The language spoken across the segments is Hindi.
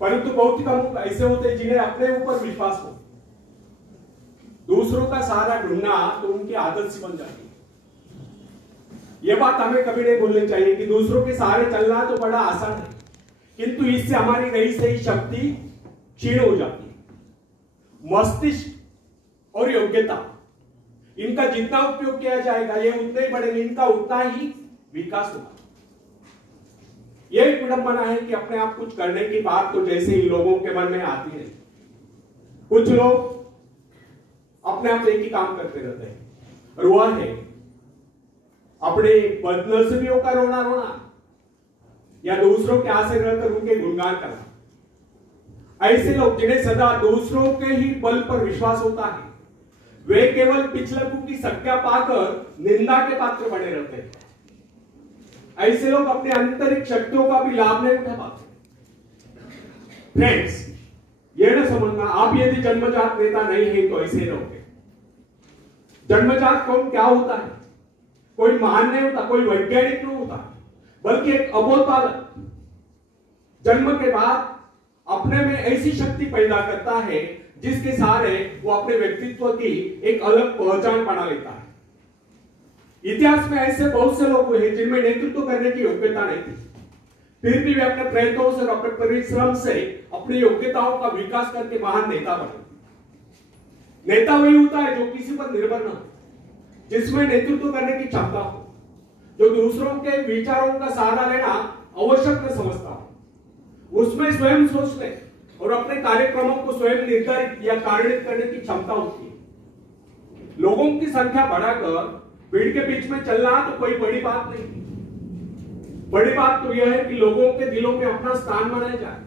परंतु बहुत कम ऐसे होते हैं जिन्हें अपने ऊपर विश्वास हो। दूसरों का सहारा ढूंढना तो उनकी आदत सी बन जाती है। यह बात हमें कभी नहीं भूलनी चाहिए कि दूसरों के सहारे चलना तो बड़ा आसान है, किंतु इससे हमारी रही सही शक्ति क्षीण हो जाती है। मस्तिष्क और योग्यता, इनका जितना उपयोग किया जाएगा ये उतने ही बढ़ेंगे, इनका उतना ही विकास होगा। यह एक विडंबना है कि अपने आप कुछ करने की बात तो जैसे ही लोगों के मन में आती है। कुछ लोग अपने आप एक ही काम करते रहते हैं और वह है अपने बदनसीबियों का रोना रोना या दूसरों के आसे रहकर उनके गुणगान करना। ऐसे लोग जिन्हें सदा दूसरों के ही बल पर विश्वास होता है, वे केवल पिछलकों की संज्ञा पाकर निंदा के पात्र बने रहते हैं। ऐसे लोग अपने आंतरिक शक्तियों का भी लाभ नहीं उठा पाते। फ्रेंड्स, यह न समझना आप यदि जन्मजात नेता नहीं है तो ऐसे रहोगे। जन्मजात कौन क्या होता है? कोई महान नहीं होता, कोई वैज्ञानिक नहीं होता, बल्कि एक अबोध बालक जन्म के बाद अपने में ऐसी शक्ति पैदा करता है जिसके सहारे वो अपने व्यक्तित्व की एक अलग पहचान बना लेता है। इतिहास में ऐसे बहुत से लोग हुए जिनमें नेतृत्व करने की योग्यता नहीं थी, फिर भी वे अपने प्रयत्नों से और अपने परिश्रम से अपनी योग्यताओं का विकास करके महान नेता बने। नेता वही होता है जो किसी पर निर्भर न हो, जिसमें नेतृत्व करने की क्षमता हो, जो दूसरों के विचारों का सहारा लेना आवश्यक न समझता हो, उसमें स्वयं सोचने और अपने कार्यक्रमों को स्वयं निर्धारित या कारणित करने की क्षमता होती है। लोगों की संख्या बढ़ाकर भीड़ के बीच में चलना तो कोई बड़ी बात नहीं। बड़ी बात तो यह है कि लोगों के दिलों में अपना स्थान बनाया जाए,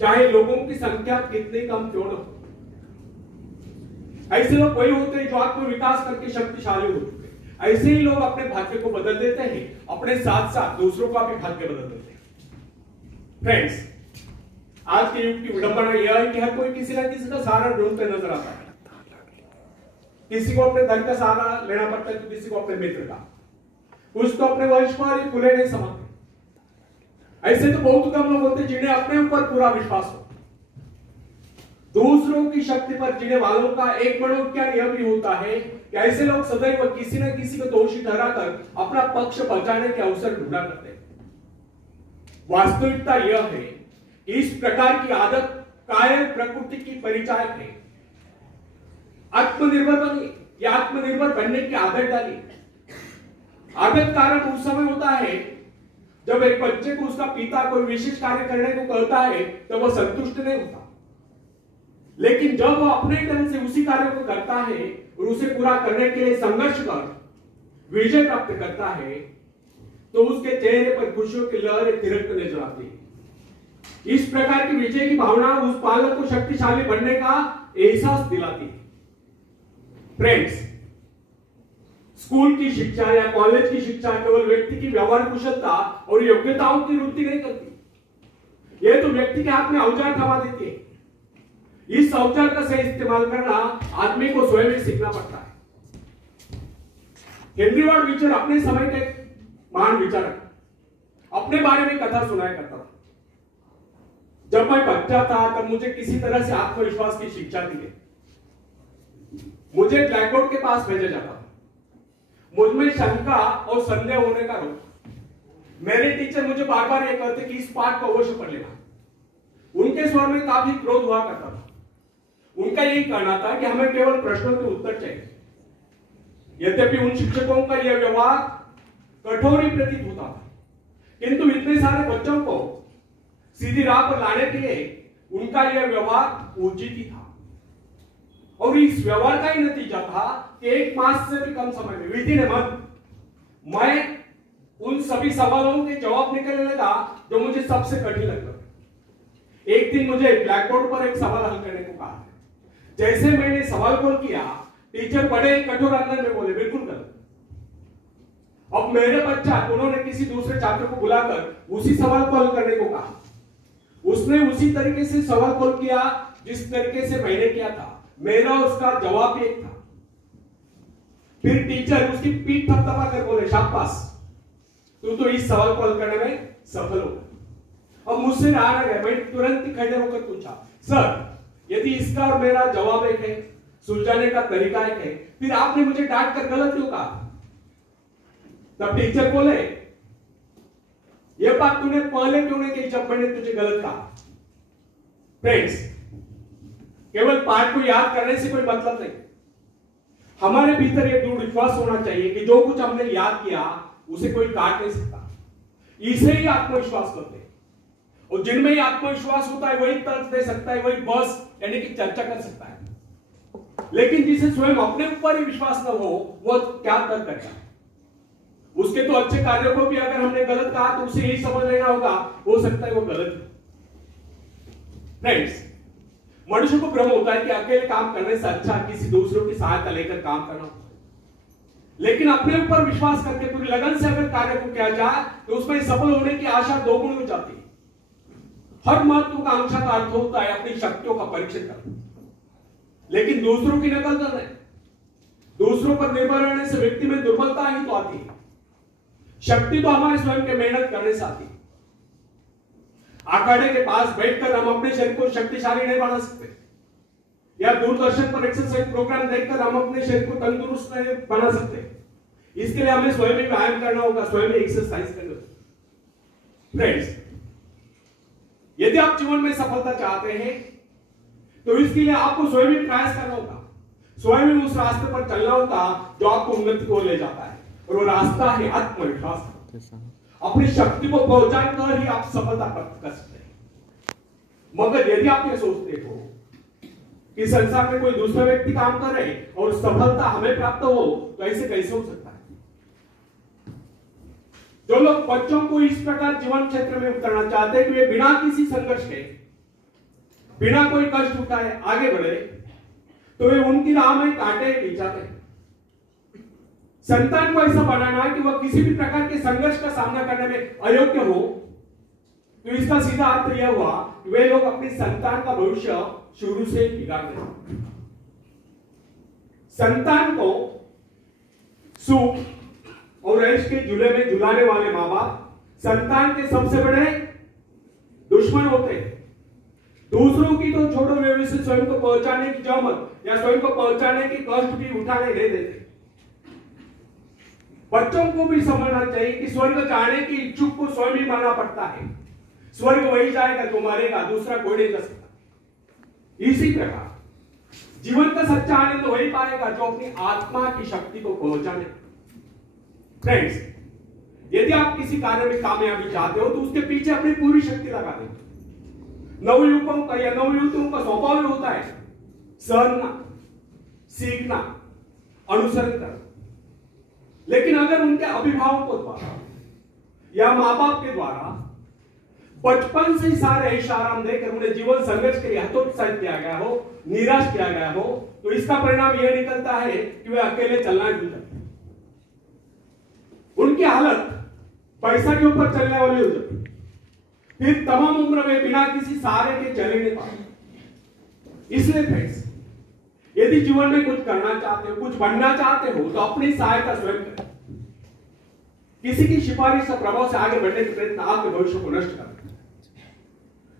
चाहे लोगों की संख्या कितनी कम क्यों न हो। ऐसे लोग वही होते हैं जो आत्म विकास करके शक्तिशाली हो चुके हैं। ऐसे ही लोग अपने भाग्य को बदल देते हैं, अपने साथ साथ दूसरों का भी भाग्य बदल देते हैं। फ्रेंड्स, आज के युग की विडंबना यह है कि हर कोई किसी न किसी का सहारा ढूंढते नजर आता है। किसी को अपने धन का सहारा लेना पड़ता है तो किसी को अपने मित्र का, कुछ तो अपने वंश पर खुले नहीं समाते। ऐसे तो बहुत कम लोग होते जिन्हें अपने ऊपर पूरा विश्वास हो। दूसरों की शक्ति पर जीने वालों का एक मनोविज्ञान यह भी होता है कि ऐसे लोग सदैव किसी न किसी को दोषी ठहराकर अपना पक्ष बचाने के अवसर ढूंढा करते हैं। वास्तविकता यह है कि इस प्रकार की आदत कायर प्रकृति की परिचायक है। आत्मनिर्भर बनिए या आत्मनिर्भर बनने की आदत डालिए। आदत कारण उस समय होता है जब एक बच्चे को उसका पिता कोई विशेष कार्य करने को कहता है तो वह संतुष्ट नहीं होता, लेकिन जब वह अपने ढंग से उसी कार्य को करता है और उसे पूरा करने के लिए संघर्ष कर विजय प्राप्त करता है तो उसके चेहरे पर खुशियों की लहरें थिरकते नजर आती है। इस प्रकार की विजय की भावना उस बालक को शक्तिशाली बनने का एहसास दिलाती है। फ्रेंड्स, स्कूल की शिक्षा या कॉलेज की शिक्षा केवल व्यक्ति की व्यवहार कुशलता और योग्यताओं की वृद्धि नहीं करती, यह तो व्यक्ति के हाथ में औजार थमा देती है। इस औजार का सही इस्तेमाल करना आदमी को स्वयं ही सीखना पड़ता है। हेनरी वार्ड बीचर अपने समय के महान विचारक अपने बारे में कथा सुनाया करता था। जब मैं बच्चा था तब मुझे किसी तरह से आत्मविश्वास की शिक्षा दी गई। मुझे ब्लैक बोर्ड के पास भेजा जाता था। मुझमें शंका और संदेह होने का रोक। मेरे टीचर मुझे बार बार यह कहते कि इस पाठ को अवश्य पढ़ लेना। उनके स्वर में काफी क्रोध हुआ करता था। उनका यही कहना था कि हमें केवल प्रश्नों के उत्तर चाहिए। यद्यपि उन शिक्षकों का यह व्यवहार कठोर ही प्रतीत होता था, किंतु इतने सारे बच्चों को सीधी राह पर लाने के लिए उनका यह व्यवहार उचित ही था। और इस व्यवहार का ही नतीजा था कि 1 मास से भी कम समय में विदिन ए मंथ मैं उन सभी सवालों के जवाब निकलने लगा जो मुझे सबसे कठिन लगता था। एक दिन मुझे ब्लैक बोर्ड पर एक सवाल हल करने को कहा। जैसे मैंने सवाल हल किया, टीचर बड़े कठोर अंदाज में बोले, बिल्कुल गलत। अब मेरे पश्चात उन्होंने किसी दूसरे छात्र को बुलाकर उसी सवाल को हल करने को कहा। उसने उसी तरीके से सवाल हल किया जिस तरीके से मैंने किया था। मेरा उसका जवाब एक था। फिर टीचर उसकी पीठ थपथपा कर बोले, शाबाश, तू तो इस सवाल को हल करने में सफल हो। अब मुझसे रहा ना गया, मैं तुरंत ही खड़े होकर पूछा, सर यदि इसका और मेरा जवाब एक है, सुलझाने का तरीका एक है, फिर आपने मुझे डांट कर गलत क्यों कहा? तब टीचर बोले, यह बात तूने पहले क्यों नहीं कही जब मैंने तुझे गलत कहा? फ्रेंड्स, केवल पाठ को याद करने से कोई मतलब नहीं। हमारे भीतर यह दृढ़ विश्वास होना चाहिए कि जो कुछ हमने याद किया उसे कोई काट नहीं सकता। इसे ही आत्मविश्वास कहते हैं। और जिनमें ही आत्मविश्वास होता है वही तर्क दे सकता है, वही बस यानी कि चर्चा कर सकता है। लेकिन जिसे स्वयं अपने ऊपर ही विश्वास न हो, वो क्या तर्क करता है? उसके तो अच्छे कार्यों को भी अगर हमने गलत कहा तो उसे यही समझ लेना होगा, हो सकता है वो गलत है। फ्रेंड्स, मनुष्य को भ्रम होता है कि अकेले काम करने से अच्छा किसी दूसरों की सहायता लेकर काम करना होता है। लेकिन अपने ऊपर विश्वास करके पूरी लगन से अगर कार्य को किया जाए तो उसमें सफल होने की आशा दोगुनी हो जाती है। हर महत्वाकांक्षा का अर्थ होता है अपनी शक्तियों का परीक्षण करना, लेकिन दूसरों की नकल करना, दूसरों पर निर्भर रहने से व्यक्ति में दुर्बलता ही तो आती है। शक्ति तो हमारे स्वयं के मेहनत करने से आती है। अखाड़े के पास बैठकर हम अपने शरीर को शक्तिशाली नहीं बना सकते, या दूरदर्शन पर एक्सरसाइज प्रोग्राम देखकर हम अपने शरीर को तंदुरुस्त नहीं बना सकते। इसके लिए हमें स्वयं ही व्यायाम करना होगा, स्वयं ही एक्सरसाइज करना होगा। फ्रेंड्स, यदि आप जीवन में सफलता चाहते हैं तो इसके लिए आपको स्वयं ही प्रयास करना होगा, स्वयं ही उस रास्ते पर चलना होगा जो आपको उन्नति को ले जाता है, और वो रास्ता है आत्मविश्वास। अपनी शक्ति को पहचान कर ही आप सफलता प्राप्त कर सकते हैं। मगर यदि आप ये सोचते हो कि संसार में कोई दूसरा व्यक्ति काम करे और सफलता हमें प्राप्त हो, तो ऐसे कैसे हो सकता है? जो लोग बच्चों को इस प्रकार जीवन क्षेत्र में उतरना चाहते हैं कि वे बिना किसी संघर्ष के, बिना कोई कष्ट उठाए आगे बढ़े, तो वे उनकी राह में कांटे भी जाते हैं। संतान को ऐसा बनाना है कि वह किसी भी प्रकार के संघर्ष का सामना करने में अयोग्य हो, तो इसका सीधा अर्थ यह हुआ कि वे लोग अपनी संतान का भविष्य शुरू से बिगाड़ दें। संतान को सुख और ऐश के झूले में झुलाने वाले मां बाप संतान के सबसे बड़े दुश्मन होते हैं। दूसरों की तो छोड़ो, वे से स्वयं को पहुंचाने की जहमत या स्वयं को पहुंचाने की कष्ट भी उठाने नहीं देते। बच्चों को भी समझना चाहिए कि स्वर्ग जाने की इच्छुक को स्वयं ही मरना पड़ता है। स्वर्ग वही जाएगा जो मरेगा, दूसरा कोई नहीं जा सकता। इसी प्रकार जीवन का सच्चा आनंद वही पाएगा जो अपनी आत्मा की शक्ति को पहुंचाने। फ्रेंड्स, यदि आप किसी कार्य में कामयाबी चाहते हो तो उसके पीछे अपनी पूरी शक्ति लगा दें। नवयुवकों का या नवयुवतियों का स्वभाव होता है सहना, सीखना, अनुसरण करना। लेकिन अगर उनके अभिभावकों द्वारा या मां बाप के द्वारा बचपन से सारे ऐश आराम देकर उन्हें जीवन संघर्ष के लिए हतोत्साहित किया गया हो, निराश किया गया हो, तो इसका परिणाम यह निकलता है कि वे अकेले चलना ही भूल जाते हैं। उनकी हालत पैसा के ऊपर चलने वाली हो जाती है। फिर तमाम उम्र में बिना किसी सहारे के चले नहीं पाते। इसलिए फ्रेंड्स, यदि जीवन में कुछ करना चाहते हो, कुछ बनना चाहते हो, तो अपनी सहायता स्वयं करें। किसी की सिफारिश या प्रभाव से आगे बढ़ने के प्रयत्न आपके भविष्य को नष्ट कर देते हैं।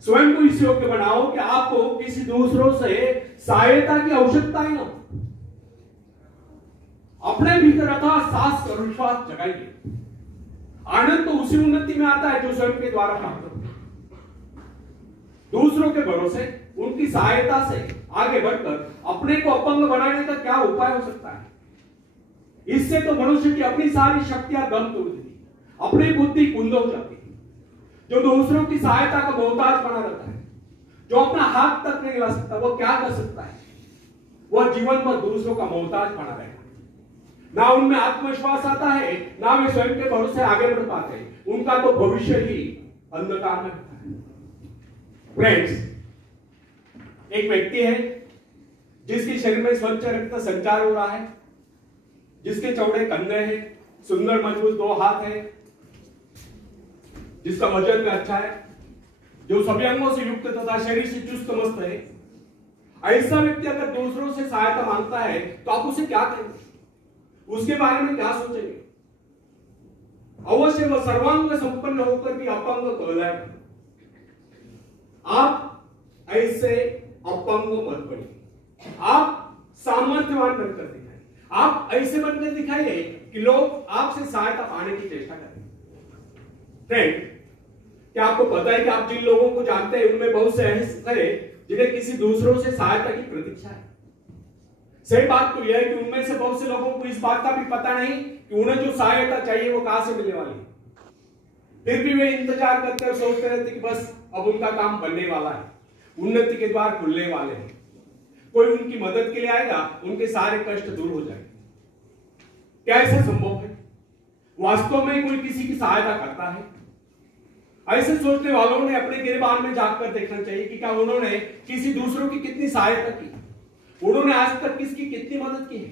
स्वयं को इस योग्य बनाओ कि आपको किसी दूसरों से सहायता की आवश्यकता ही ना। अपने भीतर अथाह साहस और विश्वास जगाइए। आनंद तो उसी उन्नति में आता है जो स्वयं के द्वारा प्राप्त होता है। दूसरों के भरोसे, उनकी सहायता से आगे बढ़कर अपने को अपंग बनाने का क्या उपाय हो सकता है? इससे तो मनुष्य की अपनी सारी शक्तियां दम तोड़ देती, अपनी बुद्धि कुंद हो जाती है। जो दूसरों की सहायता का मोहताज बना रहता है, जो अपना हाथ तक नहीं ला सकता, वो क्या कर सकता है? वह जीवन पर दूसरों का मोहताज बना रहेगा। ना उनमें आत्मविश्वास आता है, ना वे स्वयं के भरोसे आगे बढ़ पाते हैं। उनका तो भविष्य ही अंधकार में होता है। फ्रेंड्स, एक व्यक्ति है जिसके शरीर में स्वच्छ रक्त संचार हो रहा है, जिसके चौड़े कंधे हैं, सुंदर मजबूत 2 हाथ है, जिसका वजन में अच्छा है, जो सभी अंगों से युक्त तथा शरीर से चुस्त मस्त है। ऐसा व्यक्ति अगर दूसरों से सहायता मांगता है तो आप उसे क्या कहेंगे? उसके बारे में क्या सोचेंगे? अवश्य वह सर्वांग संपन्न होकर भी अपंग कहलाएगा। आप ऐसे अपंग मत बनिए, आप सामर्थ्यवान बनकर दिखाइए, आप ऐसे बनकर दिखाइए कि लोग आपसे सहायता पाने की चेष्टा करें। फ्रेंड, क्या आपको पता है कि आप जिन लोगों को जानते हैं उनमें बहुत से ऐसे हैं जिन्हें किसी दूसरों से सहायता की प्रतीक्षा है। सही बात तो यह है कि उनमें से बहुत से लोगों को इस बात का भी पता नहीं कि उन्हें जो सहायता चाहिए वो कहां से मिलने वाली है। फिर भी वे इंतजार करते और सोचते रहते कि बस अब उनका काम बनने वाला है, उन्नति के द्वार खुलने वाले हैं, कोई उनकी मदद के लिए आएगा, उनके सारे कष्ट दूर हो जाएंगे। क्या ऐसा संभव है? वास्तव में कोई किसी की सहायता करता है? ऐसे सोचने वालों ने अपने गिरबान में जाकर देखना चाहिए कि क्या उन्होंने किसी दूसरों की कितनी सहायता की, उन्होंने आज तक किसकी कितनी मदद की है।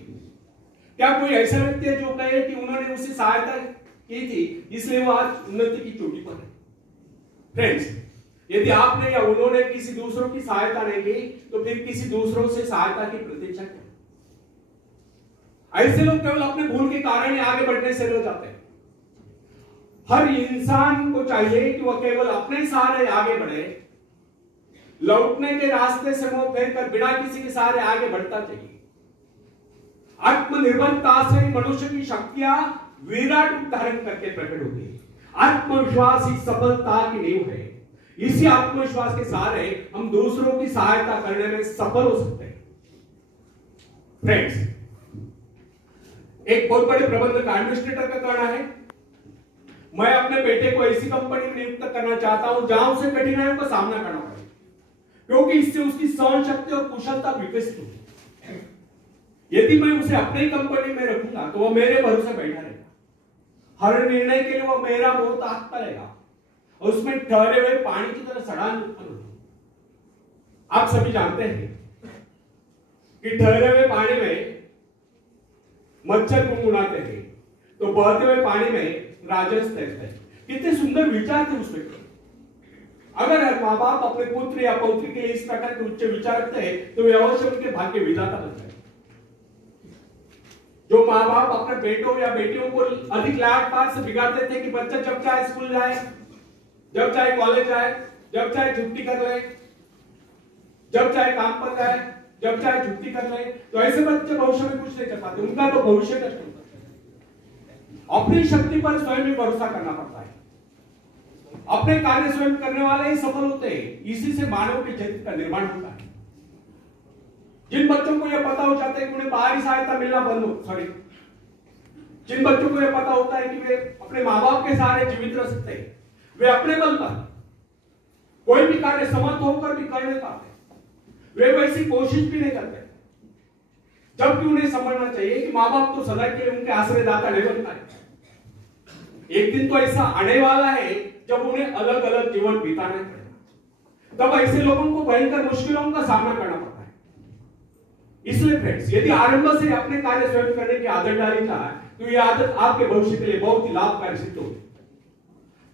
क्या कोई ऐसा व्यक्ति है जो कहे कि उन्होंने उससे सहायता की थी इसलिए वो आज उन्नति की चोटी पर है? फ्रेंड्स, यदि आपने या उन्होंने किसी दूसरों की सहायता नहीं की तो फिर किसी दूसरों से सहायता की प्रतीक्षा क्यों? ऐसे लोग केवल अपने भूल के कारण ही आगे बढ़ने से रुक जाते हैं। हर इंसान को चाहिए कि वह केवल अपने सहारे आगे बढ़े, लौटने के रास्ते से मुंह फेर कर बिना किसी के सहारे आगे बढ़ता चाहिए। आत्मनिर्भरता से मनुष्य की शक्तियां विराट रूप धारण करके प्रकट होती है। आत्मविश्वास ही सफलता की नींव है। इसी आत्मविश्वास के सहारे हम दूसरों की सहायता करने में सफल हो सकते हैं। फ्रेंड्स, एक बहुत बड़े प्रबंधक एडमिनिस्ट्रेटर का कहना है, मैं अपने बेटे को ऐसी कंपनी में नियुक्त करना चाहता हूं जहां उसे कठिनाइयों का सामना करना पड़े, क्योंकि इससे उसकी सहन शक्ति और कुशलता विकसित होगी। यदि मैं उसे अपनी कंपनी में रखूंगा तो वह मेरे भरोसे बैठा रहेगा, हर निर्णय के लिए वह मेरा मुंह ताकता रहेगा और उसमें ठहरे हुए पानी की तरह सड़ान उत्पन्न होगी। आप सभी जानते हैं कि ठहरे हुए पानी में मच्छर गुनगुनाते हैं तो बहते हुए पानी में राजस तैरते हैं। कितने सुंदर विचार थे उसमें। अगर माँ बाप अपने पुत्र या पौत्री के लिए इस प्रकार के उच्च विचार रखते हैं तो वे अवश्य उनके भाग्य विधाता बन जाए। जो माँ बाप अपने बेटों या बेटियों को अधिक लाड पार से बिगाड़ देते हैं कि बच्चा जब चाहे स्कूल जाए, जब चाहे कॉलेज जाए, जब चाहे छुट्टी कर ले, जब चाहे काम पर जाए, जब चाहे छुट्टी कर ले, तो ऐसे बच्चे भविष्य में कुछ नहीं कर पाते। उनका तो भविष्य नष्ट होता है। अपनी शक्ति पर स्वयं ही भरोसा करना पड़ता है। अपने कार्य स्वयं करने वाले ही सफल होते हैं। इसी से मानव के चरित्र का निर्माण होता है। जिन बच्चों को यह पता हो जाता है कि उन्हें बाहरी सहायता मिलना बंद हो, जिन बच्चों को यह पता होता है कि वे अपने माँ बाप के सहारे जीवित रह सकते हैं, वे अपने बल पर कोई भी कार्य समर्थ होकर भी कर नहीं पाते, वे वैसी कोशिश भी नहीं करते। जबकि उन्हें समझना चाहिए कि माँ बाप तो सदा के लिए उनके आश्रयदाता नहीं बनता है। एक दिन तो ऐसा आने वाला है जब उन्हें अलग अलग जीवन बिताना पड़ेगा। तब ऐसे लोगों को भयंकर मुश्किलों का सामना करना पड़ता है। इसलिए फ्रेंड्स, यदि आरंभ से अपने कार्य स्वयं करने की आदत डाली जाए तो यह आदत आपके भविष्य के लिए बहुत ही लाभकारी सिद्ध होगी।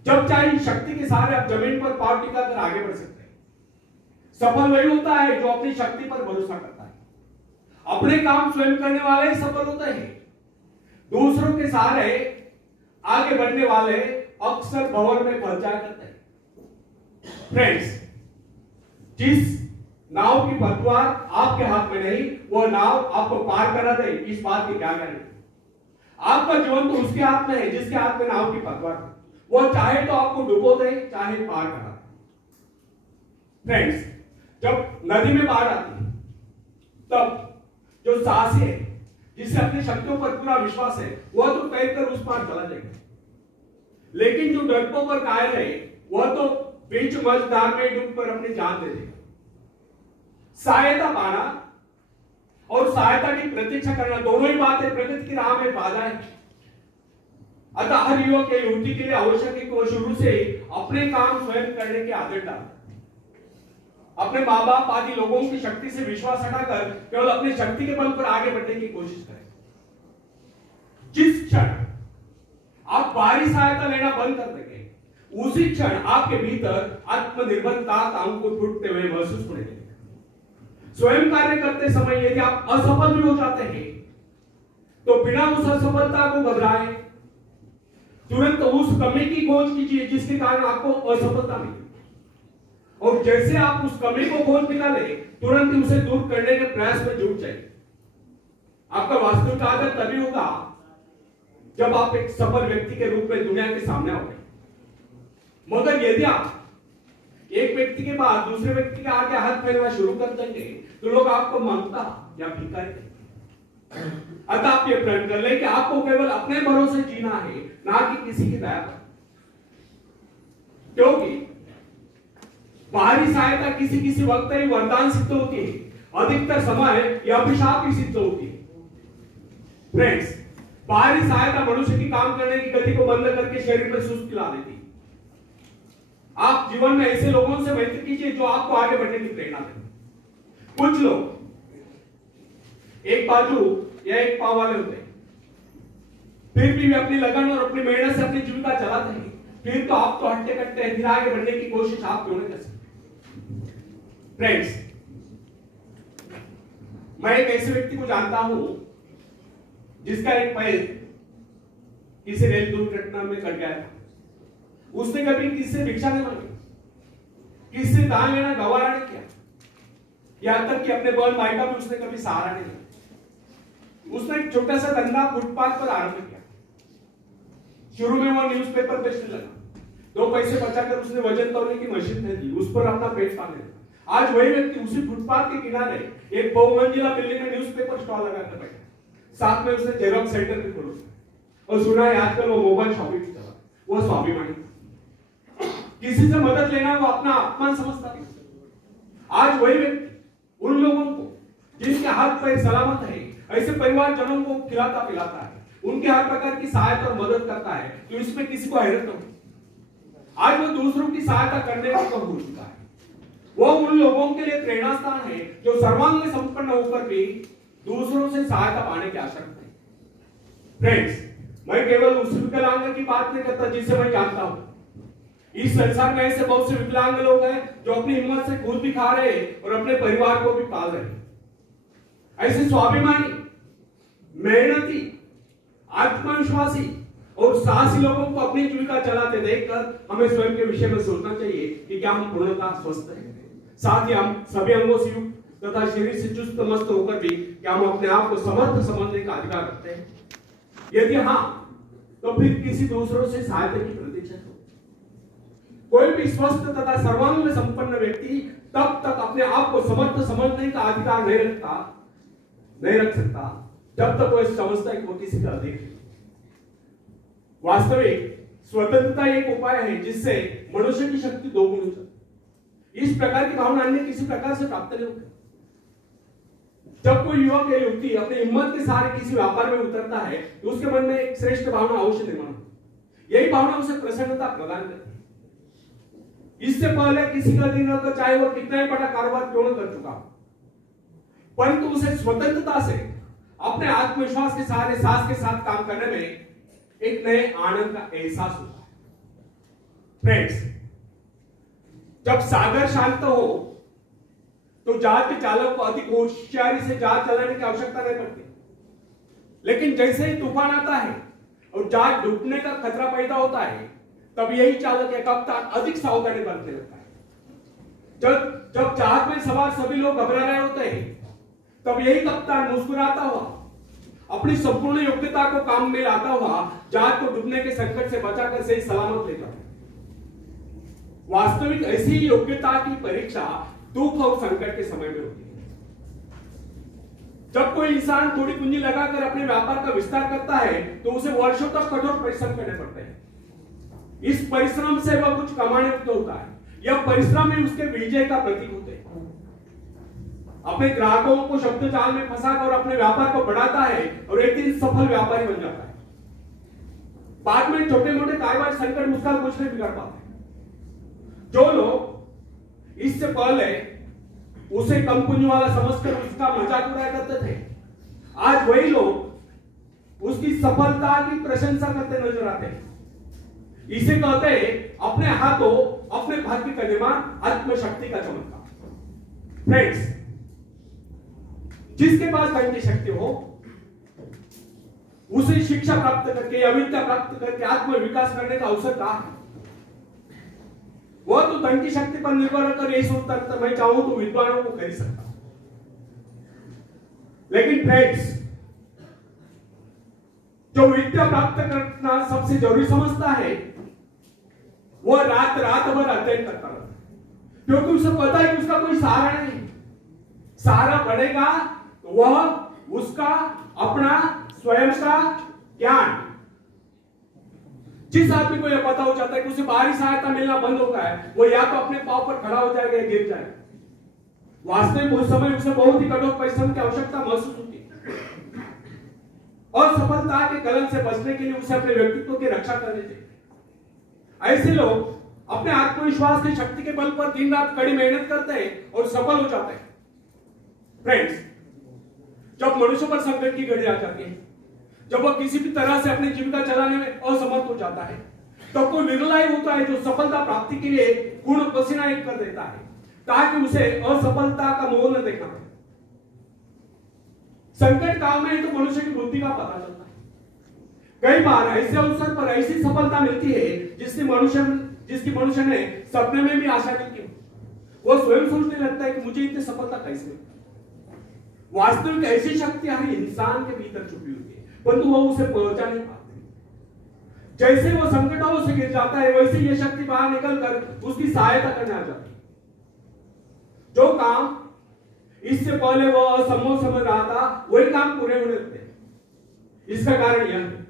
जब चाहे शक्ति के सहारे आप जमीन पर पांव टिकाकर आगे बढ़ सकते हैं। सफल वही होता है जो अपनी शक्ति पर भरोसा करता है। अपने काम स्वयं करने वाले ही सफल होते हैं। दूसरों के सहारे आगे बढ़ने वाले अक्सर भंवर में फंस जाया करते हैं। फ्रेंड्स, जिस नाव की पतवार आपके हाथ में नहीं, वह नाव आपको पार करा दे, इस बात की क्या गारंटी? आपका जीवन तो उसके हाथ में है जिसके हाथ में नाव की पतवार है। वह चाहे तो आपको डुबो दे, चाहे पार करा दे। फ्रेंड्स, जब नदी में बाढ़ आती है तब जो साहसी है, जिसे अपनी शक्तियों पर पूरा विश्वास है, वह तो तैरकर उस पार चला जाएगा। लेकिन जो डरपोक और कायल है, वह तो बीच मझधार में डूबकर अपनी जान दे देगा। सहायता पाना और सहायता की प्रतीक्षा करना दोनों ही बातें प्रगति की राह में बाधा है। अतः हर युवक या युवती के लिए आवश्यक है कि वो शुरू से अपने काम स्वयं करने की आदत डाले। अपने माँ बाप आदि लोगों की शक्ति से विश्वास हटाकर केवल अपनी शक्ति के बल पर आगे बढ़ने की कोशिश करें। जिस क्षण आप बाहरी सहायता लेना बंद कर देंगे, उसी क्षण आपके भीतर आत्मनिर्भरता का अंकुर फूटते हुए महसूस होने लगेगा। स्वयं कार्य करते समय यदि आप असफल भी हो जाते हैं तो बिना उस असफलता को घबराए तुरंत उस कमी की खोज कीजिए जिसके कारण आपको असफलता मिली। और जैसे आप उस कमी को खोज निकाले, तुरंत ही उसे दूर करने के प्रयास में जुट जाइए। आपका वास्तविक आदत तभी होगा जब आप एक सफल व्यक्ति के रूप में दुनिया के सामने आओगे। मगर यदि आप एक व्यक्ति के बाद दूसरे व्यक्ति के आगे हाथ फैलाना शुरू कर देंगे तो लोग आपको मांगता या भिखारी कहेंगे। अतः आप ये प्रण कर ले कि आपको केवल अपने भरोसे जीना है, ना कि किसी की दया पर। क्योंकि बाहरी सहायता किसी किसी वक्त ही वरदान सिद्ध होती है, अधिकतर समय यह अभिशाप ही सिद्ध होती है। फ्रेंड्स, बाहरी सहायता मनुष्य की काम करने की गति को बंद करके शरीर में सुस्ती ला देती है। आप जीवन में ऐसे लोगों से मैत्री कीजिए जो आपको आगे बढ़ने की प्रेरणा दें। कुछ लोग एक बाजू या एक पांव वाले होते हैं, फिर भी वे अपनी लगन और अपनी मेहनत से अपनी जीविका चलाते हैं। फिर तो आप तो हट्टे कट्टे हैं, फिर आगे बढ़ने की कोशिश आप क्यों नहीं कर सकते? फ्रेंड्स, मैं एक ऐसे व्यक्ति को जानता हूं जिसका एक पैर किसी रेल दुर्घटना में कट गया था। उसने कभी किसी से भिक्षा नहीं मांगी, किसी से दान लेना गवारा नहीं किया, यहां तक कि अपने बहन भाई का भी उसने कभी सहारा नहीं लिया। उसने एक छोटा सा धंधा फुटपाथ पर आरंभ किया। शुरू में वो न्यूज़पेपर बेचने लगा। 2 पैसे बचाकर उसने वजन तौलने की मशीन खरीदी, उस पर अपना पेट पालने लगा। आज वही व्यक्ति उसी फुटपाथ के किनारे एक बहुमंजिला बिल्डिंग में न्यूज़पेपर स्टॉल लगाकर बैठा। साथ में उसने जेरॉक्स सेंटर भी खोला और सुना है आजकल वो मोबाइल शॉपिंग भी चला। वो स्वाभिमानी, किसी से मदद लेना वो अपना अपमान समझता है। आज वही व्यक्ति उन लोगों को जिनके हाथ पैर सलामत है, ऐसे परिवारजनों को खिलाता पिलाता है, उनके हर प्रकार की सहायता और मदद करता है, तो इसमें किसी को हैरत नहीं। आज वो दूसरों की सहायता करने को भूल चुका है। वो उन लोगों के लिए प्रेरणा स्थान है जो सर्वांग संपन्न होकर भी दूसरों से सहायता पाने की आशा रखते हैं। फ्रेंड्स, मैं केवल उस विकलांग की बात नहीं करता जिसे मैं जानता हूं। इस संसार में ऐसे बहुत से विकलांग लोग हैं जो अपनी हिम्मत से खुद भी खा रहे हैं और अपने परिवार को भी पाल रहे हैं। ऐसे स्वाभिमानी, मेहनती, आत्मविश्वासी और साहसी लोगों को अपनी जीविका चलाते देखकर हमें स्वयं के विषय में सोचना चाहिए कि क्या हम पूर्णतः स्वस्थ हैं, साथ ही हम सभी अंगों से युक्त तथा शरीर से चुस्त मस्त होकर भी क्या हम अपने आप को समर्थ समझने का अधिकार रखते हैं? यदि हाँ, तो फिर किसी दूसरों से सहायता की प्रतीक्षा करो। कोई भी स्वस्थ तथा सर्वांग संपन्न व्यक्ति तब तक अपने आप को समर्थ समझने का अधिकार नहीं रख सकता जब तक वो समझता है कि वो किसी का अधिक है। वास्तविक स्वतंत्रता एक उपाय है जिससे मनुष्य की शक्ति 2 गुनी हो जाती। इस प्रकार की भावना अन्य किसी प्रकार से प्राप्त नहीं होती। जब कोई युवक या युवती अपनी हिम्मत के सहारे किसी व्यापार में उतरता है तो उसके मन में एक श्रेष्ठ भावना अवश्य निर्माण होती है। यही भावना उसे प्रसन्नता प्रदान करती है। इससे पहले किसी का दिन होकर चाहे वो कितना ही बड़ा कारोबार क्यों न कर चुका, परंतु उसे स्वतंत्रता से अपने आत्मविश्वास के सहारे साहस के साथ काम करने में एक नए आनंद का एहसास होता है। फ्रेंड्स, जब सागर शांत हो तो जहाज के चालक को अधिक होशियारी से जहाज चलाने की आवश्यकता नहीं पड़ती, लेकिन जैसे ही तूफान आता है और जहाज डूबने का खतरा पैदा होता है तब यही चालक या कप्तान अधिक सावधानी बरतने लगता है। जब जहाज में सवार सभी लोग घबरा रहे होते हैं तब यही कप्तान मुस्कुराता हुआ अपनी संपूर्ण योग्यता को काम में लाता हुआ जहाज को डूबने के संकट से बचाकर सही सलामत लेता है। वास्तविक ऐसी योग्यता की परीक्षा दुख और संकट के समय में होती है। जब कोई इंसान थोड़ी पूंजी लगाकर अपने व्यापार का विस्तार करता है तो उसे वर्षों तक कठोर परिश्रम करने पड़ते हैं। इस परिश्रम से वह कुछ कमाने युक्त होता है। यह परिश्रम ही उसके विजय का प्रतीक होते हैं। अपने ग्राहकों को शब्द जाल में फंसाकर अपने व्यापार को बढ़ाता है और एक दिन सफल व्यापारी बन जाता है। बाद में छोटे मोटे कारोबार संकट उसका कुछ नहीं बिगाड़ पाते। जो लोग इससे पहले उसे कम पूंजी वाला समझकर उसका मजाक उड़ाया करते थे, आज वही लोग उसकी सफलता की प्रशंसा करते नजर आते हैं। इसे कहते हैं अपने हाथों अपने भाग्य का निर्माण, आत्मशक्ति का चमत्कार। फ्रेंड्स, जिसके पास धन की शक्ति हो उसे शिक्षा प्राप्त करके या विद्या प्राप्त करके आत्म विकास करने का अवसर कहां है? वह तो धन की शक्ति पर निर्भर कर यही सोचता रहता, मैं चाहूं तो विद्वानों को खरीद सकता हूं। लेकिन फ्रेंड्स, जो विद्या प्राप्त करना सबसे जरूरी समझता है, वह रात भर अध्ययन करता रहता है, क्योंकि उसे पता है कि उसका कोई सहारा नहीं। सहारा बढ़ेगा तो वह उसका अपना स्वयं का ज्ञान। जिस आदमी को यह पता हो जाता है कि उसे बाहरी सहायता मिलना बंद हो गया है, वो या तो अपने पांव पर खड़ा हो जाएगा या गिर जाएगा। वास्तविक उस समय उसे बहुत ही कठोर परिश्रम की आवश्यकता महसूस होती है। असफलता के कलंक से बचने के लिए उसे अपने व्यक्तित्व की रक्षा करनी चाहिए। ऐसे लोग अपने आत्मविश्वास की शक्ति के बल पर दिन रात कड़ी मेहनत करते हैं और सफल हो जाते हैं। फ्रेंड्स, जब मनुष्य पर संकट की घड़ी आ जाती है, जब वह किसी भी तरह से अपनी जीविका चलाने में असमर्थ हो जाता है, तब कोई निर्णय होता है जो सफलता प्राप्ति के लिए पूर्ण पसीना एक कर देता है, ताकि उसे असफलता का मोह न देखना पड़े। संकट काल में तो मनुष्य की बुद्धि का पता चलता है। कई बार ऐसे अवसर पर ऐसी सफलता मिलती है जिसकी मनुष्य ने सपने में भी आशा नहीं की। वो स्वयं सोचने लगता है कि मुझे इतनी सफलता कैसे मिली। वास्तविक ऐसी शक्ति हर इंसान के भीतर छुपी हुई है, परंतु वो उसे पहचान नहीं पाते। जैसे वो संकटों से गिर जाता है, वैसे ये शक्ति बाहर निकलकर उसकी सहायता करने आ जाती है। जो काम इससे पहले वो असंभव समझ रहा था, वही काम पूरे होने लगते हैं। इसका कारण यह है,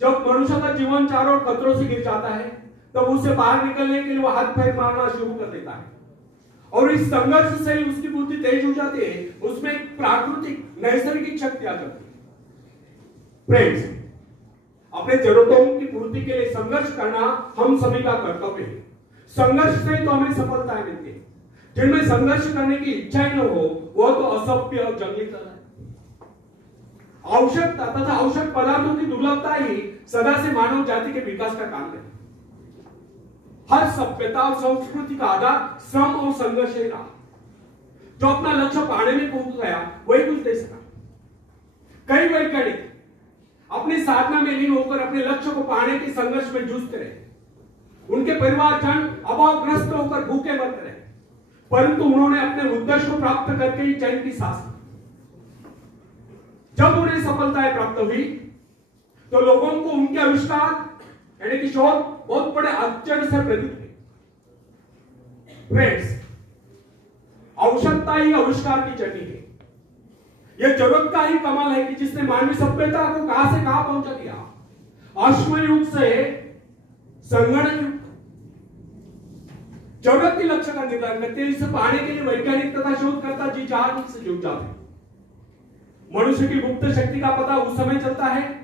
जब मनुष्य का जीवन चारों खतरों से गिर जाता है, तब उसे बाहर निकलने के लिए वो हाथ पैर मारना शुरू कर देता है, और इस संघर्ष से ही उसकी बुद्धि तेज हो जाती है। उसमें एक प्राकृतिक नैसर्गिक शक्ति आ जाती है। फ्रेंड्स, अपने जरूरतों की पूर्ति के लिए संघर्ष करना हम सभी का कर्तव्य है। संघर्ष से तो हमें सफलताएं मिलती है। जिनमें संघर्ष करने की इच्छा ही न हो, वह तो असभ्य और जंगली तरह है। आवश्यकता तथा आवश्यक पदार्थों की दुर्लभता ही सदा से मानव जाति के विकास का काम है। हर सभ्यता और संस्कृति का आधार श्रम और संघर्ष ही रहा। जो अपना लक्ष्य पाने में पहुंच गया, वही कुछ दे सका। कई वैज्ञानिक अपनी साधना में लीन होकर अपने लक्ष्य को पाने के संघर्ष में जूझते रहे। उनके परिवारजन अभावग्रस्त होकर भूखे मरते रहे, परंतु उन्होंने अपने उद्देश्य को प्राप्त करके ही चैन की सांस ली। जब उन्हें सफलताएं प्राप्त हुई, तो लोगों को उनके आविष्कार यानी कि शोध बहुत बड़े आश्चर्य से प्रतीत हुए। फ्रेंड्स, आवश्यकता ही आविष्कार की जर्नी है। यह जरूरत का ही कमाल है कि जिसने मानवीय सभ्यता को कहां से कहां पहुंचा दिया। अश्मयुग से संगणक युग, जरूरत के लक्ष्य का निर्धारण करते हैं। इसे पाने के लिए वैज्ञानिक तथा शोधकर्ता जी जान से जुट जाते हैं। मनुष्य की गुप्त शक्ति का पता उस समय चलता है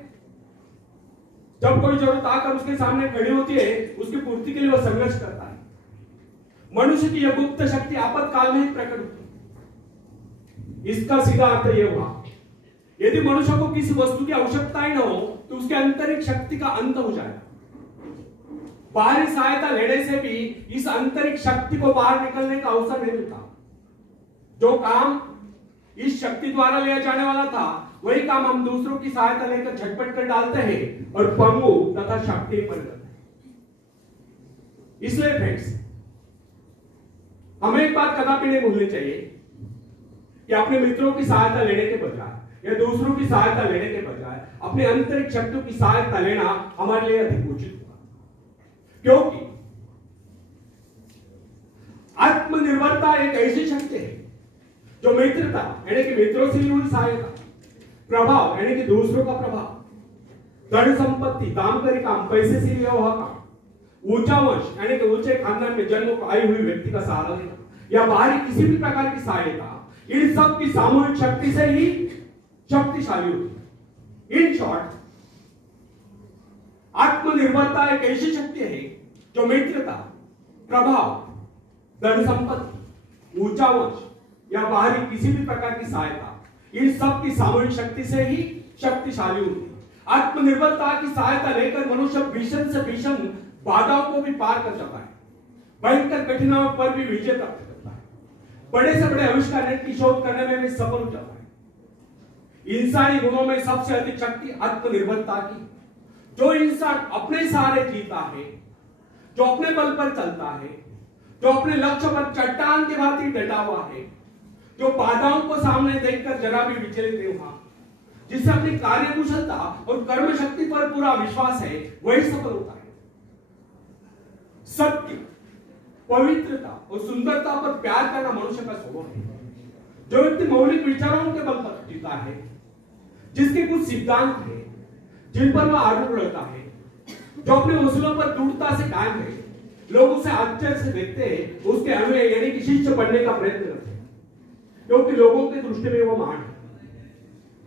जब कोई जरूरत आकर उसके सामने खड़ी होती है। उसकी पूर्ति के लिए वह संघर्ष करता है। मनुष्य की यह गुप्त शक्ति आपातकाल में ही प्रकट होती है। इसका सीधा अर्थ यह हुआ, यदि मनुष्य को किसी वस्तु की आवश्यकता ही न हो, तो उसके आंतरिक शक्ति का अंत हो जाएगा। बाहरी सहायता लेने से भी इस आंतरिक शक्ति को बाहर निकलने का अवसर नहीं मिलता। जो काम इस शक्ति द्वारा लिया जाने वाला था, वही काम हम दूसरों की सहायता लेकर झटपट कर डालते हैं और पंगु तथा शक्ति पर करते हैं। इसलिए फ्रेंड्स, हमें एक बात कदापि नहीं भूलनी चाहिए कि अपने मित्रों की सहायता लेने के बजाय या दूसरों की सहायता लेने के बजाय अपने आंतरिक शक्तियों की सहायता लेना हमारे लिए अधिक उचित होगा। क्योंकि आत्मनिर्भरता एक ऐसी शक्ति है जो मित्रता यानी कि मित्रों से ली हुई सहायता, प्रभाव यानी कि दूसरों का प्रभाव, धन संपत्ति, दाम करी काम, पैसे से लिया हुआ काम, ऊंचा वंश यानी कि ऊंचे खानदान में जन्म आई हुई व्यक्ति का सहारा लेना या बाहरी किसी भी प्रकार की सहायता, इन सब की सामूहिक शक्ति से ही शक्तिशाली होती है। इन शॉर्ट, आत्मनिर्भरता एक ऐसी शक्ति है जो मित्रता, प्रभाव, धन संपत्ति, ऊंचा वंश या बाहरी किसी भी प्रकार की सहायता, इन सब की सामूहिक शक्ति से ही शक्तिशाली होती है। आत्मनिर्भरता की सहायता लेकर मनुष्य भीषण से भीषण बाधाओं को भी पार कर जाता है, भयंकर कठिनाइयों पर भी विजय प्राप्त करता है, बड़े से बड़े आविष्कार की शोध करने में भी सफल हो जाता है। इंसानी गुणों में सबसे अधिक शक्ति आत्मनिर्भरता की। जो इंसान अपने सहारे जीता है, जो अपने बल पर चलता है, जो अपने लक्ष्य पर चट्टान के भांति डटा हुआ है, जो बाधाओं को सामने देखकर जरा भी विचलित नहीं हुआ, जिससे अपनी कार्य कुशलता और कर्म शक्ति पर पूरा विश्वास है, वही सफल होता है। सत्य, पवित्रता और सुंदरता पर प्यार करना मनुष्य का स्वभाव है। जो व्यक्ति मौलिक विचारों के बल पर जीता है, जिसके कुछ सिद्धांत है जिन पर वह आरूढ़ रहता है, जो अपने उसूलों पर दृढ़ता से कायम है, लोग उसे आश्चर्य से देखते हैं, उसके अनुयायी यानी कि शिष्य बनने का प्रयत्न करते हैं, क्योंकि लोगों की दृष्टि में वो महान है।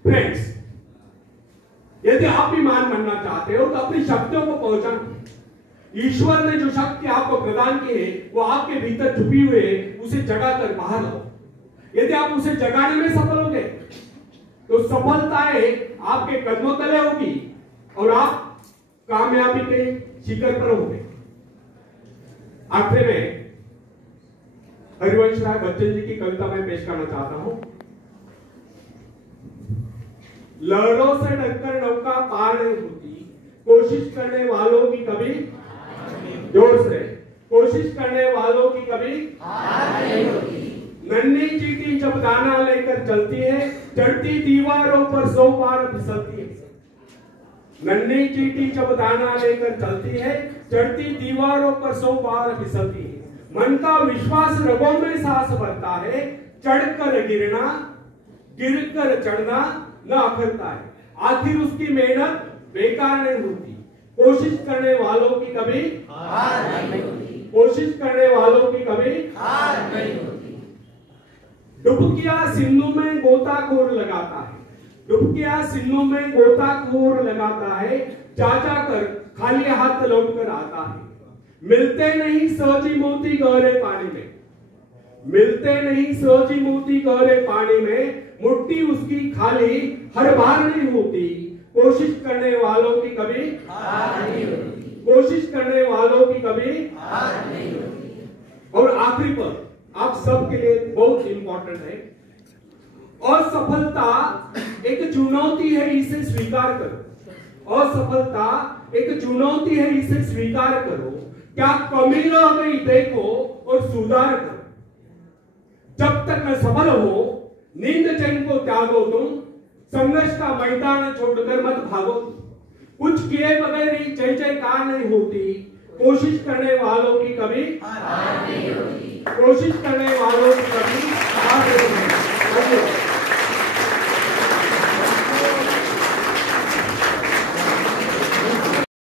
फ्रेंड्स, यदि आप भी महान बनना चाहते हो तो अपनी शक्तियों को पहचानो। ईश्वर ने जो शक्ति आपको प्रदान की है, वो आपके भीतर छुपी हुई है, उसे जगाकर बाहर लाओ। यदि आप उसे जगाने में सफल हो गए तो सफलताएं आपके कदमों तले होगी और आप कामयाबी के शिखर पर होंगे। आखिर में हरिवंश राय बच्चन जी की कविता मैं पेश करना चाहता हूं। लहरों से डरकर नौका पार नहीं होती, कोशिश करने वालों की कभी, जोर से, कोशिश करने वालों की कभी हार नहीं होती। नन्ही चींटी जब दाना लेकर चलती है, चढ़ती दीवारों पर 100 बार फिसलती है। नन्ही चींटी जब दाना लेकर चलती है, चढ़ती दीवारों पर 100 बार फिसलती है। मन का विश्वास रगों में सांस भरता है, चढ़कर गिरना, गिरकर चढ़ना न अखरता है। आखिर उसकी मेहनत बेकार नहीं होती, कोशिश करने वालों की कभी हार नहीं होती, कोशिश करने वालों की कभी हार नहीं होती। डुबकिया सिंधु में गोताखोर लगाता है, डुबकिया सिंधु में गोताखोर लगाता है, जा कर खाली हाथ लौट कर आता है। मिलते नहीं सहजी मोती गहरे पानी में, मिलते नहीं सहजी मोती गहरे पानी में, मुट्ठी उसकी खाली हर बार नहीं होती, कोशिश करने वालों की कभी हार नहीं होती, कोशिश करने वालों की कभी हार नहीं होती। और आखिरी पर आप सबके लिए बहुत इंपॉर्टेंट है, असफलता एक चुनौती है, इसे स्वीकार करो। असफलता एक चुनौती है, इसे स्वीकार करो। क्या कमी रह गई देखो और सुधार करो। जब तक न सफल हो, नींद चैन को त्यागो तुम, संघर्ष का मैदान छोड़कर मत भागो। कुछ किए बगैर ही जय जयकार नहीं होती, कोशिश करने वालों की कभी हार नहीं होती, कोशिश करने वालों की कभी हार नहीं होती।